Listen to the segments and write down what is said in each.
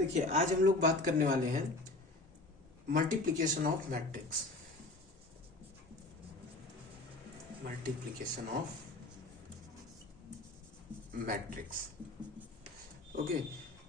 देखिए आज हम लोग बात करने वाले हैं multiplication of matrix. Multiplication of matrix. Okay,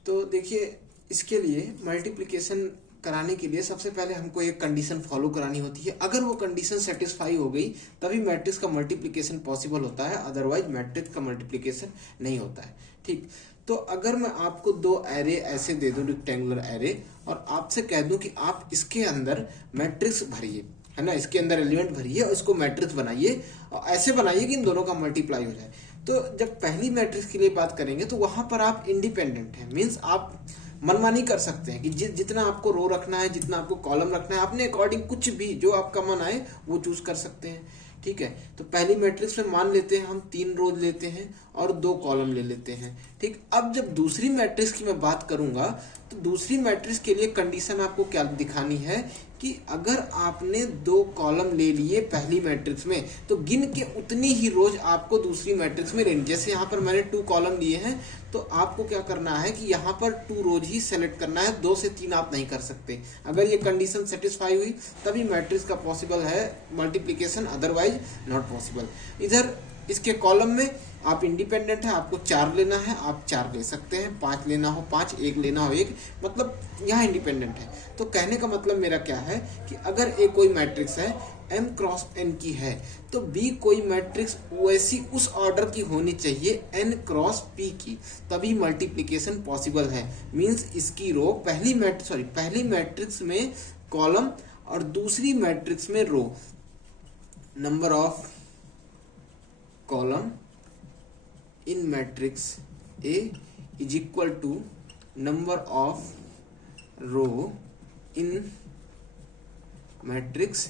तो देखिए इसके लिए मल्टीप्लिकेशन कराने के लिए सबसे पहले हमको एक कंडीशन फॉलो करानी होती है। अगर वो कंडीशन सेटिस्फाई हो गई तभी मैट्रिक्स का मल्टीप्लिकेशन पॉसिबल होता है, अदरवाइज मैट्रिक्स का मल्टीप्लिकेशन नहीं होता है। ठीक, तो अगर मैं आपको दो एरे ऐसे दे दूं, रेक्टेंगुलर एरे, और आपसे कह दूं कि आप इसके अंदर मैट्रिक्स भरिए, है ना, इसके अंदर एलिमेंट भरिए और इसको मैट्रिक्स बनाइए और ऐसे बनाइए कि इन दोनों का मल्टीप्लाई हो जाए, तो जब पहली मैट्रिक्स के लिए बात करेंगे तो वहां पर आप इंडिपेंडेंट हैं। मीन्स आप मनमानी कर सकते हैं कि जितना आपको रो रखना है, जितना आपको कॉलम रखना है, अपने अकॉर्डिंग कुछ भी जो आपका मन आए वो चूज कर सकते हैं। ठीक है, तो पहली मैट्रिक्स में मान लेते हैं हम 3 रोज लेते हैं और 2 कॉलम ले लेते हैं। ठीक, अब जब दूसरी मैट्रिक्स की मैं बात करूंगा तो दूसरी मैट्रिक्स के लिए कंडीशन आपको क्या दिखानी है कि अगर आपने 2 कॉलम ले लिए पहली मैट्रिक्स में तो गिन के उतनी ही रोज आपको दूसरी मैट्रिक्स में लेनी। जैसे यहाँ पर मैंने 2 कॉलम लिए हैं तो आपको क्या करना है कि यहाँ पर 2 रोज ही सेलेक्ट करना है, 2 से 3 आप नहीं कर सकते। अगर ये कंडीशन सेटिस्फाई हुई तभी मैट्रिक्स का पॉसिबल है मल्टीप्लिकेशन, अदरवाइज नॉट पॉसिबल। इधर इसके कॉलम में आप इंडिपेंडेंट है, आपको 4 लेना है आप 4 ले सकते हैं, 5 लेना हो 5, 1 लेना हो 1, मतलब यहाँ इंडिपेंडेंट है। तो कहने का मतलब मेरा क्या है कि अगर ए कोई मैट्रिक्स है m क्रॉस n की है तो b कोई मैट्रिक्स वैसी उस ऑर्डर की होनी चाहिए n क्रॉस p की, तभी मल्टीप्लिकेशन पॉसिबल है। मींस इसकी रो पहली मैट्रिक्स में कॉलम और दूसरी मैट्रिक्स में row, number of column in matrix A is equal to number of row in matrix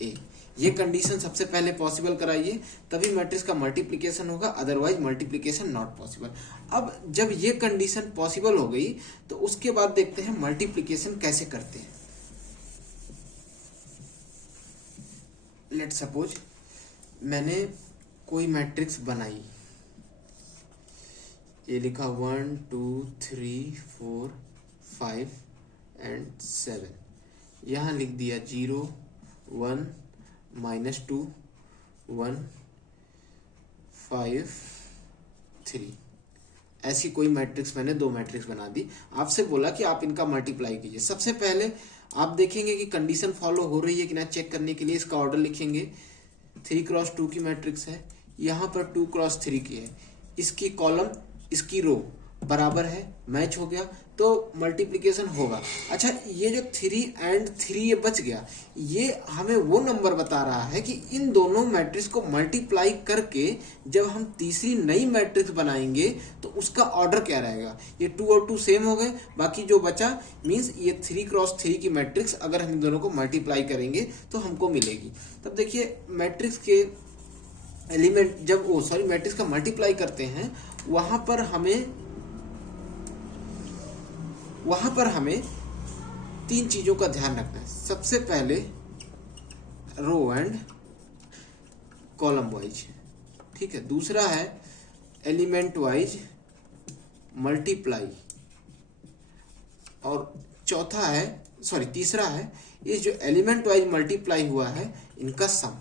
A। ये कंडीशन सबसे पहले पॉसिबल कराइए तभी मैट्रिक्स का मल्टीप्लिकेशन होगा, अदरवाइज मल्टीप्लिकेशन नॉट पॉसिबल। अब जब ये कंडीशन पॉसिबल हो गई तो उसके बाद देखते हैं मल्टीप्लिकेशन कैसे करते हैं। लेट सपोज मैंने कोई मैट्रिक्स बनाई, ये लिखा 1 2 3 4 5 एंड 7, यहाँ लिख दिया 0 1 -2 1 5 3। ऐसी कोई मैट्रिक्स मैंने 2 मैट्रिक्स बना दी। आपसे बोला कि आप इनका मल्टीप्लाई कीजिए। सबसे पहले आप देखेंगे कि कंडीशन फॉलो हो रही है कि ना, चेक करने के लिए इसका ऑर्डर लिखेंगे। 3 क्रॉस 2 की मैट्रिक्स है, यहाँ पर 2 क्रॉस 3 की है, इसकी कॉलम इसकी रो बराबर है, मैच हो गया तो मल्टीप्लिकेशन होगा। अच्छा, ये जो 3 and 3 ये बच गया, ये हमें वो नंबर बता रहा है कि इन दोनों मैट्रिक्स को मल्टीप्लाई करके जब हम तीसरी नई मैट्रिक्स बनाएंगे तो उसका ऑर्डर क्या रहेगा। ये 2 और 2 सेम हो गए, बाकी जो बचा मीन्स ये 3 क्रॉस 3 की मैट्रिक्स अगर हम इन दोनों को मल्टीप्लाई करेंगे तो हमको मिलेगी। तब देखिए मैट्रिक्स के एलिमेंट जब मैट्रिक्स का मल्टीप्लाई करते हैं वहां पर हमें 3 चीजों का ध्यान रखना है। सबसे पहले रो एंड कॉलम वाइज, ठीक है। दूसरा है एलिमेंट वाइज मल्टीप्लाई, और तीसरा है ये जो एलिमेंट वाइज मल्टीप्लाई हुआ है इनका सम।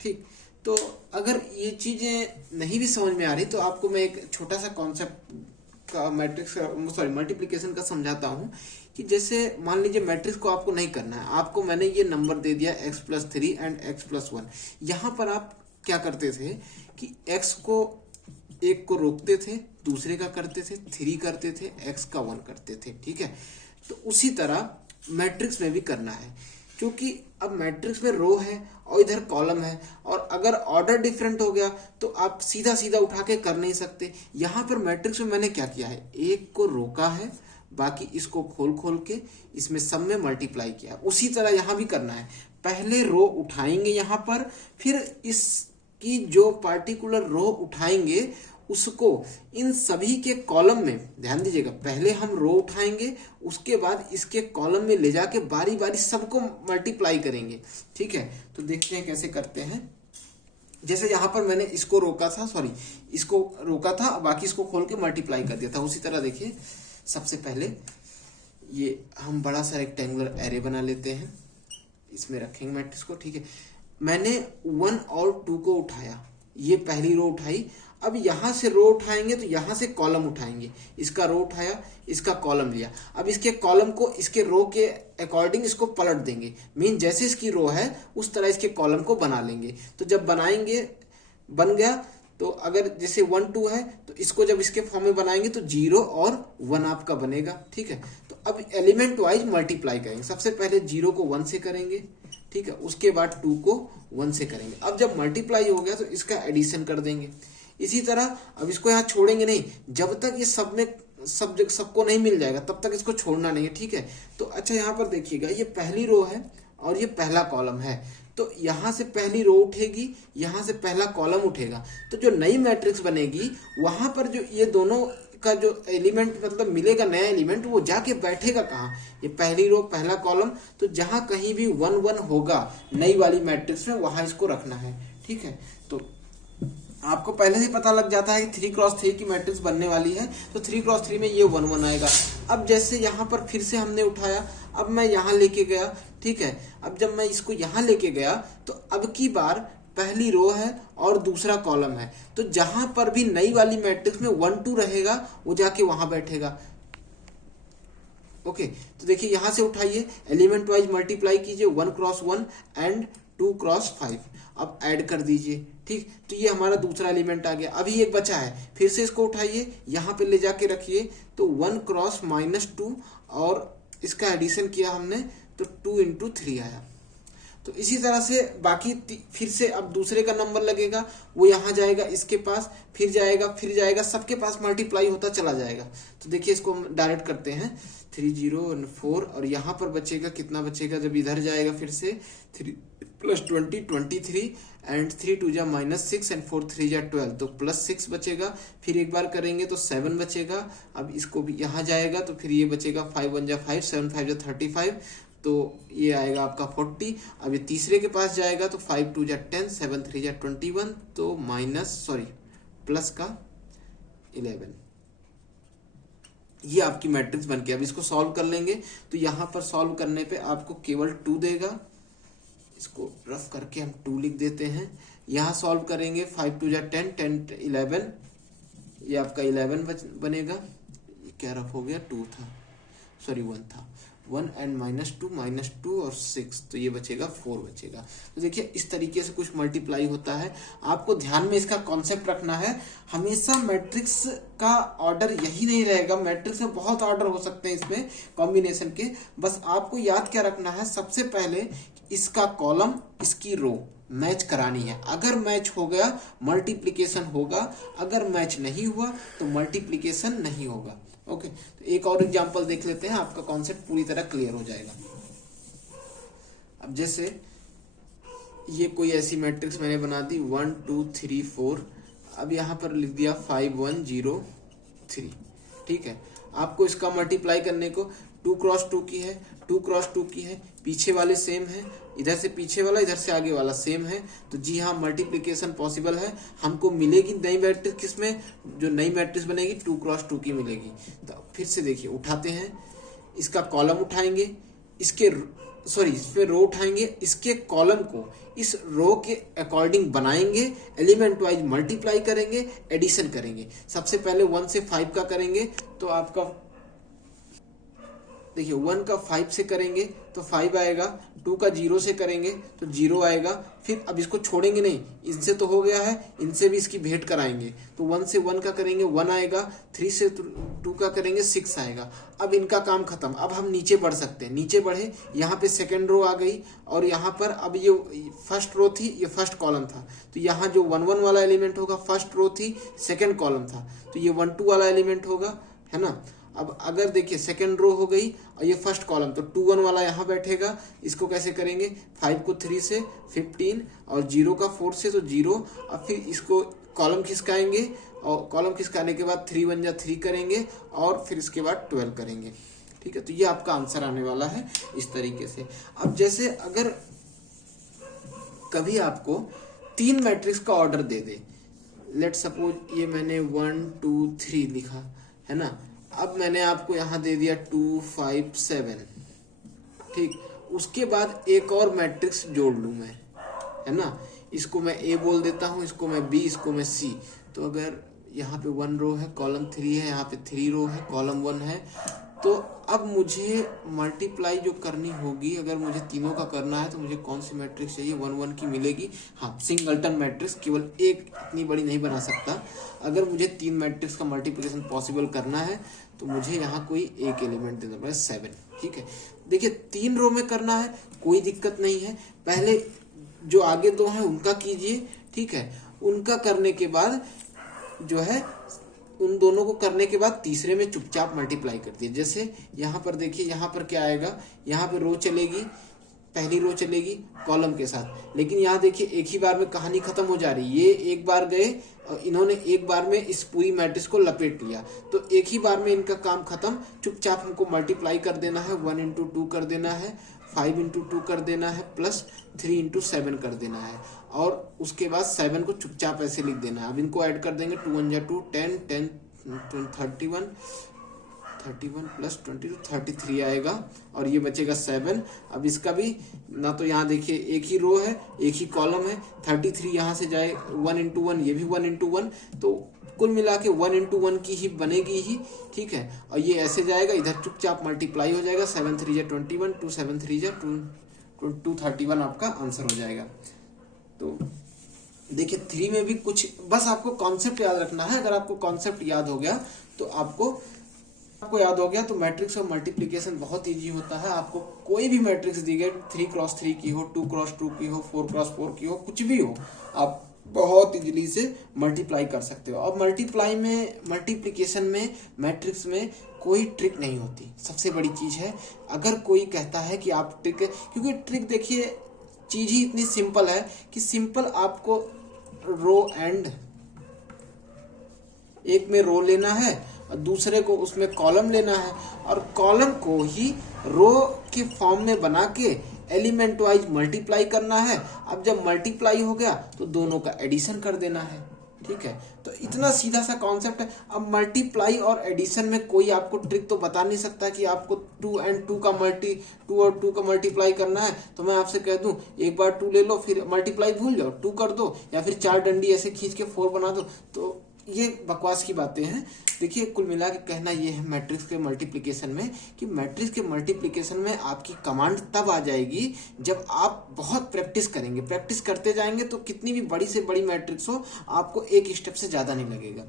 ठीक, तो अगर ये चीजें नहीं भी समझ में आ रही तो आपको मैं एक छोटा सा कॉन्सेप्ट का मल्टीप्लिकेशन का समझाता हूँ कि जैसे मान लीजिए मैट्रिक्स को आपको नहीं करना है, आपको मैंने ये नंबर दे दिया x+3 एंड x+1। यहाँ पर आप क्या करते थे कि x को 1 को रोकते थे, दूसरे का करते थे 3 करते थे, x का 1 करते थे। ठीक है, तो उसी तरह मैट्रिक्स में भी करना है, क्योंकि अब मैट्रिक्स में रो है और इधर कॉलम है, और अगर ऑर्डर डिफरेंट हो गया तो आप सीधा सीधा उठा के कर नहीं सकते। यहाँ पर मैट्रिक्स में मैंने क्या किया है, 1 को रोका है, बाकी इसको खोल के इसमें सब में मल्टीप्लाई किया। उसी तरह यहाँ भी करना है, पहले रो उठाएंगे यहाँ पर, फिर इसकी जो पार्टिकुलर रो उठाएंगे उसको इन सभी के कॉलम में, ध्यान दीजिएगा, पहले हम रो उठाएंगे उसके बाद इसके कॉलम में ले जाके बारी बारी सबको मल्टीप्लाई करेंगे। ठीक है, तो देखते हैं कैसे करते हैं। जैसे यहाँ पर मैंने इसको रोका था, बाकी इसको खोल के मल्टीप्लाई कर दिया था। उसी तरह देखिए, सबसे पहले ये हम बड़ा सा रेक्टेंगुलर एरे बना लेते हैं, इसमें रखेंगे मैट्रिक्स को। ठीक है, मैंने 1 और 2 को उठाया, ये पहली रो उठाई। अब यहां से रो उठाएंगे तो यहां से कॉलम उठाएंगे, इसका रो उठाया, इसका कॉलम लिया। अब इसके कॉलम को इसके रो के अकॉर्डिंग इसको पलट देंगे, मीन जैसे इसकी रो है उस तरह इसके कॉलम को बना लेंगे। तो जब बनाएंगे, बन गया, तो अगर जैसे 1 2 है तो इसको जब इसके फॉर्म में बनाएंगे तो 0 और 1 आपका बनेगा। ठीक है, तो अब एलिमेंट वाइज मल्टीप्लाई करेंगे। सबसे पहले 0 को 1 से करेंगे, ठीक है, उसके बाद 2 को 1 से करेंगे। अब जब मल्टीप्लाई हो गया तो इसका एडिशन कर देंगे। इसी तरह अब इसको यहाँ छोड़ेंगे नहीं, जब तक ये सब में सबको नहीं मिल जाएगा तब तक इसको छोड़ना नहीं है। ठीक है, तो अच्छा यहाँ पर देखिएगा, ये पहली रो है और ये पहला कॉलम है, तो यहां से पहली रो उठेगी, यहां से पहला कॉलम उठेगा। तो जो नई मैट्रिक्स बनेगी वहां पर जो ये दोनों का जो एलिमेंट मतलब मिलेगा, नया एलिमेंट, वो जाके बैठेगा कहाँ, ये पहली रो पहला कॉलम। तो जहां कहीं भी 1 1 होगा नई वाली मैट्रिक्स में, वहां इसको रखना है। ठीक है, तो आपको पहले से पता लग जाता है कि 3x3 की मैट्रिक्स बनने वाली है, तो 3x3 में ये 1 1 आएगा। अब जैसे यहाँ पर फिर से हमने उठाया, अब मैं यहाँ लेके गया। ठीक है, अब जब मैं इसको यहाँ लेके गया तो अब की बार पहली रो है और दूसरा कॉलम है, तो जहां पर भी नई वाली मैट्रिक्स में 1 2 रहेगा वो जाके वहां बैठेगा। ओके, तो देखिए यहां से उठाइए, एलिमेंट वाइज मल्टीप्लाई कीजिए, 1x1 एंड 2x5, अब ऐड कर दीजिए। ठीक, तो ये हमारा दूसरा एलिमेंट आ गया। अभी एक बचा है, फिर से इसको उठाइए, यहाँ पे ले जाके रखिए, तो 1x-2 और इसका एडिशन किया हमने तो 2 × 3 आया। तो इसी तरह से बाकी फिर से अब दूसरे का नंबर लगेगा, वो यहाँ जाएगा इसके पास, फिर जाएगा, सबके पास मल्टीप्लाई होता चला जाएगा। तो देखिए इसको हम डायरेक्ट करते हैं, 3 0 1 4, और यहाँ पर बचेगा, कितना बचेगा, जब इधर जाएगा फिर से 3 + 20 23 एंड 3 2 -6 एंड 4 3 12, तो +6 बचेगा। फिर एक बार करेंगे तो 7 बचेगा। अब इसको भी यहाँ जाएगा तो फिर ये बचेगा, 5 1 5 7 5 35, तो ये आएगा आपका 40। अब ये तीसरे के पास जाएगा तो 5 2 10 7 3 21, तो प्लस का 11। ये आपकी मैट्रिक्स बन के, अब इसको सॉल्व कर लेंगे तो यहाँ पर सॉल्व करने पे आपको केवल 2 देगा। इसको रफ करके हम 2 लिख देते हैं। यहाँ सॉल्व करेंगे, 5 2 10 10 11, ये आपका 11 बनेगा। ये क्या रफ हो गया, 2 था, 1 था, 1 एंड -2 और 6, तो ये बचेगा 4 बचेगा। तो देखिए इस तरीके से कुछ मल्टीप्लाई होता है। आपको ध्यान में इसका कॉन्सेप्ट रखना है, हमेशा मैट्रिक्स का ऑर्डर यही नहीं रहेगा, मैट्रिक्स में बहुत ऑर्डर हो सकते हैं इसमें कॉम्बिनेशन के। बस आपको याद क्या रखना है, सबसे पहले इसका कॉलम इसकी रो मैच करानी है। अगर मैच हो गया मल्टीप्लिकेशन होगा, अगर मैच नहीं हुआ तो मल्टीप्लिकेशन नहीं होगा। ओके, तो एक और एग्जांपल देख लेते हैं, आपका कॉन्सेप्ट पूरी तरह क्लियर हो जाएगा। अब जैसे ये कोई ऐसी मैट्रिक्स मैंने बना दी 1 2 3 4, अब यहाँ पर लिख दिया 5 1 0 3। ठीक है, आपको इसका मल्टीप्लाई करने को 2x2 की है, 2x2 की है, पीछे वाले सेम है, इधर से पीछे वाला इधर से आगे वाला सेम है, तो जी हाँ मल्टीप्लिकेशन पॉसिबल है। हमको मिलेगी नई मैट्रिक्स, किसमें, जो नई मैट्रिक्स बनेगी 2x2 की मिलेगी। तो फिर से देखिए उठाते हैं, इसका कॉलम उठाएंगे, इस पे रो उठाएंगे, इसके कॉलम को इस रो के अकॉर्डिंग बनाएंगे, एलिमेंट वाइज मल्टीप्लाई करेंगे, एडिशन करेंगे। सबसे पहले 1 से 5 का करेंगे तो आपका देखिए 1 का 5 से करेंगे तो 5 आएगा, 2 का 0 से करेंगे तो 0 आएगा। फिर अब इसको छोड़ेंगे नहीं, इनसे तो हो गया है, इनसे भी इसकी भेंट कराएंगे, तो 1 से 1 का करेंगे 1 आएगा, 3 से 2 का करेंगे 6 आएगा। अब इनका काम खत्म, अब हम नीचे बढ़ सकते हैं। नीचे बढ़े, यहाँ पे सेकेंड रो आ गई, और यहाँ पर अब ये फर्स्ट रो थी, ये फर्स्ट कॉलम था, तो यहाँ जो 1 1 वाला एलिमेंट होगा, फर्स्ट रो थी सेकेंड कॉलम था, तो ये 1 2 वाला एलिमेंट होगा, है ना। अब अगर देखिए सेकेंड रो हो गई और ये फर्स्ट कॉलम, तो 2 1 वाला यहाँ बैठेगा। इसको कैसे करेंगे, 5 को 3 से 15 और 0 का 4 से, तो 0। अब फिर इसको कॉलम खिसकाएंगे, और कॉलम खिसकाने के बाद 3 1 3 करेंगे, और फिर इसके बाद 12 करेंगे। ठीक है, तो ये आपका आंसर आने वाला है इस तरीके से। अब जैसे अगर कभी आपको 3 मैट्रिक्स का ऑर्डर दे दे, लेट सपोज ये मैंने 1 2 3 लिखा है ना। अब मैंने आपको यहाँ दे दिया 2 5 7, ठीक। उसके बाद एक और मैट्रिक्स जोड़ लूँ मैं, है ना। इसको मैं ए बोल देता हूँ, इसको मैं बी, इसको मैं सी। तो अगर यहाँ पे 1 रो है, कॉलम 3 है, यहाँ पे 3 रो है, कॉलम 1 है। तो अब मुझे मल्टीप्लाई जो करनी होगी, अगर मुझे तीनों का करना है तो मुझे कौन सी मैट्रिक्स चाहिए, 1 1 की मिलेगी। हाँ, सिंगलटन मैट्रिक्स, केवल एक इतनी बड़ी नहीं बना सकता। अगर मुझे 3 मैट्रिक्स का मल्टीप्लिकेशन पॉसिबल करना है तो मुझे यहाँ कोई एक एलिमेंट देना पड़ेगा, 7, ठीक है। देखिए 3 रो में करना है, कोई दिक्कत नहीं है। पहले जो आगे 2 हैं उनका कीजिए, ठीक है। उनका करने के बाद जो है, उन दोनों को करने के बाद तीसरे में चुपचाप मल्टीप्लाई कर दिए। जैसे यहाँ पर देखिए, यहाँ पर क्या आएगा, यहाँ पे रो चलेगी, पहली रो चलेगी कॉलम के साथ। लेकिन यहाँ देखिए एक ही बार में कहानी खत्म हो जा रही है। ये एक बार गए और इन्होंने एक बार में इस पूरी मैट्रिक्स को लपेट लिया, तो एक ही बार में इनका काम खत्म। चुपचाप हमको मल्टीप्लाई कर देना है, 1 इंटू 2 कर देना है, 5 इंटू 2 कर देना है, प्लस 3 इंटू 7 कर देना है। और उसके बाद 7 को चुपचाप ऐसे लिख देना है। अब इनको ऐड कर देंगे, 2 1 जा 2, 10 10 31 31 प्लस 22 33 आएगा, और ये बचेगा 7। अब इसका भी ना, तो यहाँ देखिए एक ही रो है, एक ही कॉलम है, 33 यहाँ से जाए 1 इंटू 1, ये भी 1 इंटू 1, तो कुल मिला के 1 इंटू 1 की ही बनेगी ही, ठीक है। और ये ऐसे जाएगा, इधर चुपचाप मल्टीप्लाई हो जाएगा, 7 3 जा 21, 2 7 3 जा 231 आपका आंसर हो जाएगा। तो देखिए 3 में भी कुछ, बस आपको कॉन्सेप्ट याद रखना है। अगर आपको कॉन्सेप्ट याद हो गया तो आपको याद हो गया तो मैट्रिक्स और मल्टीप्लिकेशन बहुत इजी होता है। आपको कोई भी मैट्रिक्स दी गई, 3x3 की हो, 2x2 की हो, 4x4 की हो, कुछ भी हो, आप बहुत इजीली से मल्टीप्लाई कर सकते हो। और मल्टीप्लिकेशन में, मैट्रिक्स में कोई ट्रिक नहीं होती, सबसे बड़ी चीज है। अगर कोई कहता है कि आप ट्रिक, क्योंकि ट्रिक देखिए चीज ही इतनी सिंपल है कि सिंपल आपको रो एंड, एक में रो लेना है और दूसरे को उसमें कॉलम लेना है, और कॉलम को ही रो के फॉर्म में बना के एलिमेंट वाइज मल्टीप्लाई करना है। अब जब मल्टीप्लाई हो गया तो दोनों का एडिशन कर देना है, ठीक है। तो इतना सीधा सा कॉन्सेप्ट है। अब मल्टीप्लाई और एडिशन में कोई आपको ट्रिक तो बता नहीं सकता कि आपको 2 और 2 का मल्टीप्लाई करना है, तो मैं आपसे कह दूं एक बार 2 ले लो, फिर मल्टीप्लाई भूल जाओ, 2 कर दो, या फिर 4 डंडी ऐसे खींच के 4 बना दो। तो ये बकवास की बातें हैं। देखिए कुल मिला के कहना ये है मैट्रिक्स के मल्टीप्लिकेशन में, कि मैट्रिक्स के मल्टीप्लिकेशन में आपकी कमांड तब आ जाएगी जब आप बहुत प्रैक्टिस करेंगे। प्रैक्टिस करते जाएंगे तो कितनी भी बड़ी से बड़ी मैट्रिक्स हो, आपको एक स्टेप से ज़्यादा नहीं लगेगा।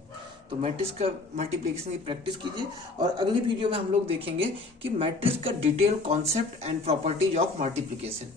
तो मैट्रिक्स का मल्टीप्लिकेशन की प्रैक्टिस कीजिए, और अगली वीडियो में हम लोग देखेंगे कि मैट्रिक्स का detail concept and properties of multiplication.